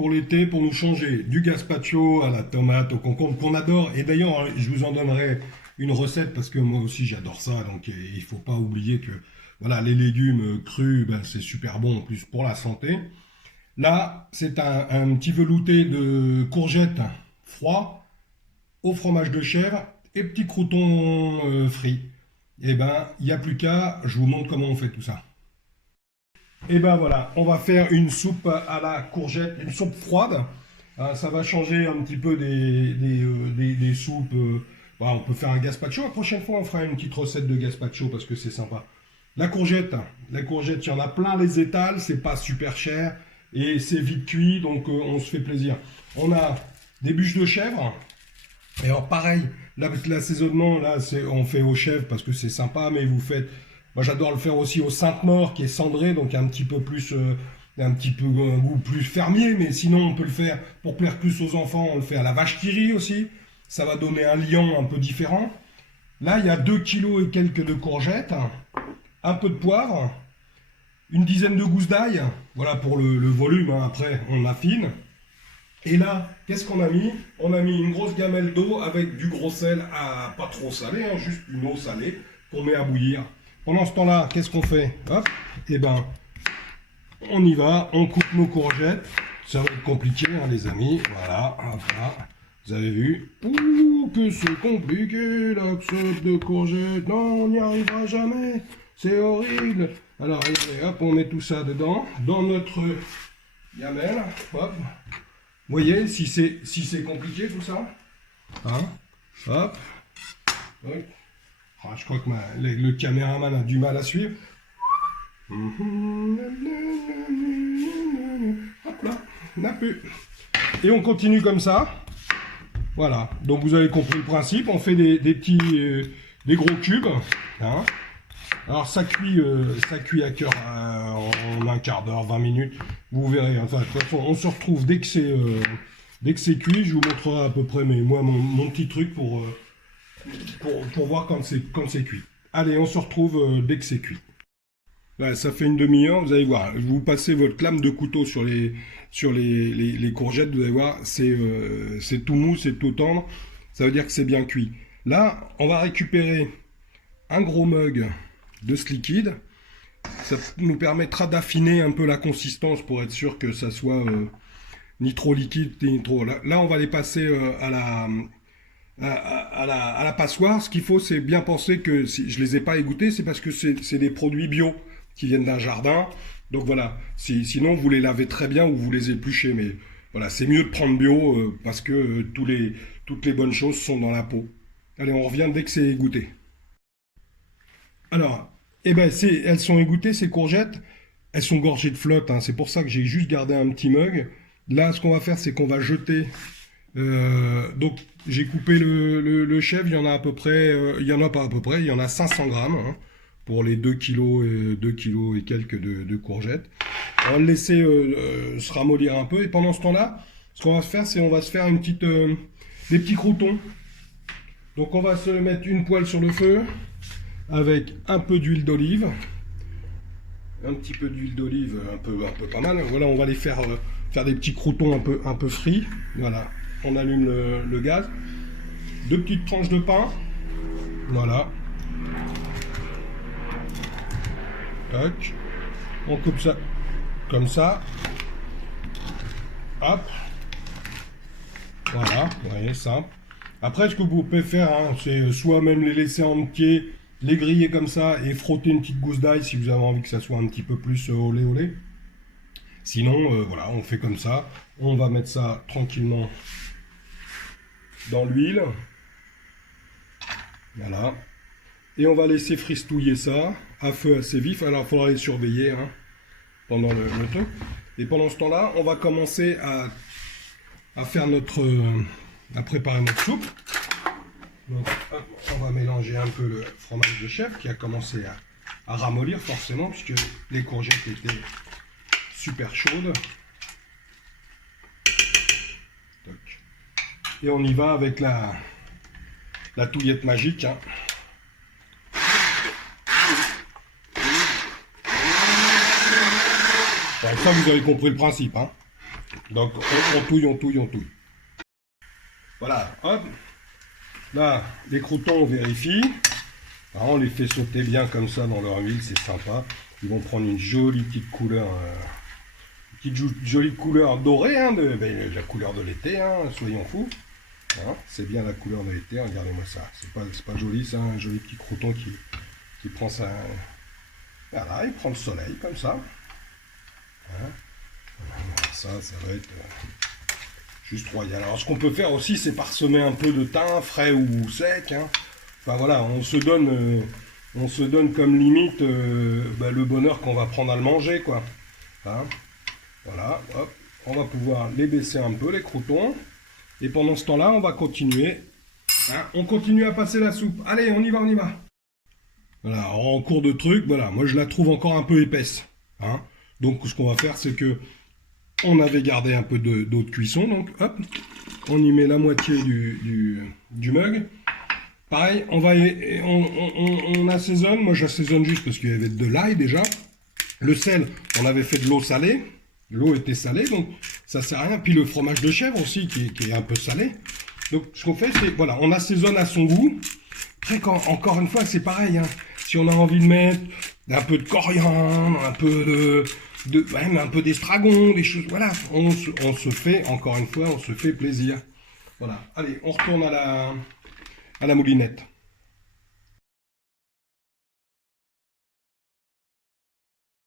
pour l'été, pour nous changer du gazpacho à la tomate, au concombre, qu'on adore. Et d'ailleurs, je vous en donnerai une recette parce que moi aussi j'adore ça. Donc il faut pas oublier que voilà, les légumes crus, ben, c'est super bon en plus pour la santé. Là, c'est un petit velouté de courgettes froid au fromage de chèvre et petits croûtons frits. Et ben, il n'y a plus qu'à, je vous montre comment on fait tout ça. Et ben voilà, on va faire une soupe à la courgette, une soupe froide. Ça va changer un petit peu des soupes. Voilà, on peut faire un gazpacho. La prochaine fois, on fera une petite recette de gazpacho parce que c'est sympa. La courgette, il y en a plein les étals, c'est pas super cher et c'est vite cuit, donc on se fait plaisir. On a des bûches de chèvre. Et alors pareil, l'assaisonnement, là, on fait au chèvre parce que c'est sympa, mais vous faites. Moi, j'adore le faire aussi au Sainte-Maure, qui est cendré, donc un petit peu plus, un petit peu un goût plus fermier. Mais sinon, on peut le faire pour plaire plus aux enfants. On le fait à la vache qui rit aussi. Ça va donner un liant un peu différent. Là, il y a 2 kilos et quelques de courgettes, un peu de poivre, une dizaine de gousses d'ail. Voilà pour le volume. Hein. Après, on affine. Et là, qu'est-ce qu'on a mis? On a mis une grosse gamelle d'eau avec du gros sel à pas trop salé, hein, juste une eau salée qu'on met à bouillir. Pendant ce temps-là, qu'est-ce qu'on fait? Hop, et ben, on y va, on coupe nos courgettes. Ça va être compliqué, hein, les amis. Voilà, voilà. Vous avez vu? Ouh, que c'est compliqué, la soupe de courgettes. Non, on n'y arrivera jamais. C'est horrible. Alors, allez, hop, on met tout ça dedans, dans notre gamelle. Hop. Vous voyez, si c'est compliqué tout ça, hein, hop, hop. Ah, je crois que le caméraman a du mal à suivre. Hop là, n'a plus. Et on continue comme ça. Voilà, donc vous avez compris le principe. On fait des petits, des gros cubes. Hein. Alors ça cuit à cœur en un quart d'heure, 20 minutes. Vous verrez. Enfin, de toute façon, on se retrouve dès que c'est cuit. Je vous montrerai à peu près mon petit truc pour voir quand c'est cuit. Allez, on se retrouve dès que c'est cuit. Voilà, ça fait une demi-heure. Vous allez voir. Vous passez votre lame de couteau sur les courgettes. Vous allez voir, c'est tout mou, c'est tout tendre. Ça veut dire que c'est bien cuit. Là, on va récupérer un gros mug de ce liquide. Ça nous permettra d'affiner un peu la consistance pour être sûr que ça soit ni trop liquide ni trop. Là on va les passer à la passoire. Ce qu'il faut, c'est bien penser que si je les ai pas égouttés, c'est parce que c'est des produits bio qui viennent d'un jardin. Donc voilà, sinon vous les lavez très bien ou vous les épluchez. Mais voilà, c'est mieux de prendre bio parce que toutes les bonnes choses sont dans la peau. Allez, on revient dès que c'est égoutté. Alors, eh ben, elles sont égouttées, ces courgettes. Elles sont gorgées de flotte, hein. C'est pour ça que j'ai juste gardé un petit mug. Là, ce qu'on va faire, c'est qu'on va jeter. Donc, j'ai coupé le chèvre. Il y en a à peu près. Il y en a pas à peu près. Il y en a 500 grammes hein, pour les 2 kilos, 2 kilos et quelques de courgettes. On va le laisser se ramollir un peu. Et pendant ce temps-là, ce qu'on va faire, c'est on va se faire des petits croûtons. Donc, on va se mettre une poêle sur le feu avec un peu d'huile d'olive, un petit peu d'huile d'olive, un peu pas mal. Voilà, on va les faire des petits croûtons un peu frits. Voilà, on allume le gaz. 2 petites tranches de pain. Voilà. Tac. On coupe ça comme ça. Hop. Voilà, vous voyez, simple. Après, ce que vous pouvez faire, hein, c'est soit même les laisser entiers, les griller comme ça et frotter une petite gousse d'ail si vous avez envie que ça soit un petit peu plus olé olé. Sinon, voilà, on fait comme ça. On va mettre ça tranquillement dans l'huile. Voilà. Et on va laisser fristouiller ça à feu assez vif. Alors, il faudra les surveiller hein, pendant le truc. Et pendant ce temps-là, on va commencer à faire à préparer notre soupe. Donc, hop, on va mélanger un peu le fromage de chèvre qui a commencé à ramollir forcément puisque les courgettes étaient super chaudes. Toc. Et on y va avec la touillette magique. Hein. Bon, ça, vous avez compris le principe. Hein. Donc on touille, on touille, on touille. Voilà, hop. Là, les croûtons, on vérifie. Alors, on les fait sauter bien comme ça dans leur huile, c'est sympa. Ils vont prendre une jolie petite couleur, jolie couleur dorée, hein, la couleur de l'été, hein, soyons fous. Hein, c'est bien la couleur de l'été, regardez-moi ça. C'est pas joli, c'est un joli petit crouton qui prend ça. Voilà, il prend le soleil comme ça. Hein, ça va être juste royal. Alors ce qu'on peut faire aussi, c'est parsemer un peu de thym, frais ou sec. Hein. Enfin voilà, on se donne comme limite le bonheur qu'on va prendre à le manger, quoi. Hein, voilà, hop, on va pouvoir les baisser un peu, les croûtons. Et pendant ce temps-là, on va continuer. Hein, on continue à passer la soupe. Allez, on y va, on y va. Voilà, en cours de truc, voilà, moi je la trouve encore un peu épaisse. Hein. Donc ce qu'on va faire, c'est que on avait gardé un peu d'eau de cuisson, donc hop, on y met la moitié du mug. Pareil, on assaisonne. Moi j'assaisonne juste parce qu'il y avait de l'ail déjà. Le sel, on avait fait de l'eau salée. L'eau était salée, donc ça sert à rien. Puis le fromage de chèvre aussi, qui est un peu salé. Donc ce qu'on fait, c'est, voilà, on assaisonne à son goût. Après, encore une fois, c'est pareil. Hein. Si on a envie de mettre un peu de coriandre, un peu même un peu d'estragon, des choses, voilà, on se fait, encore une fois, on se fait plaisir. Voilà, allez, on retourne à la moulinette.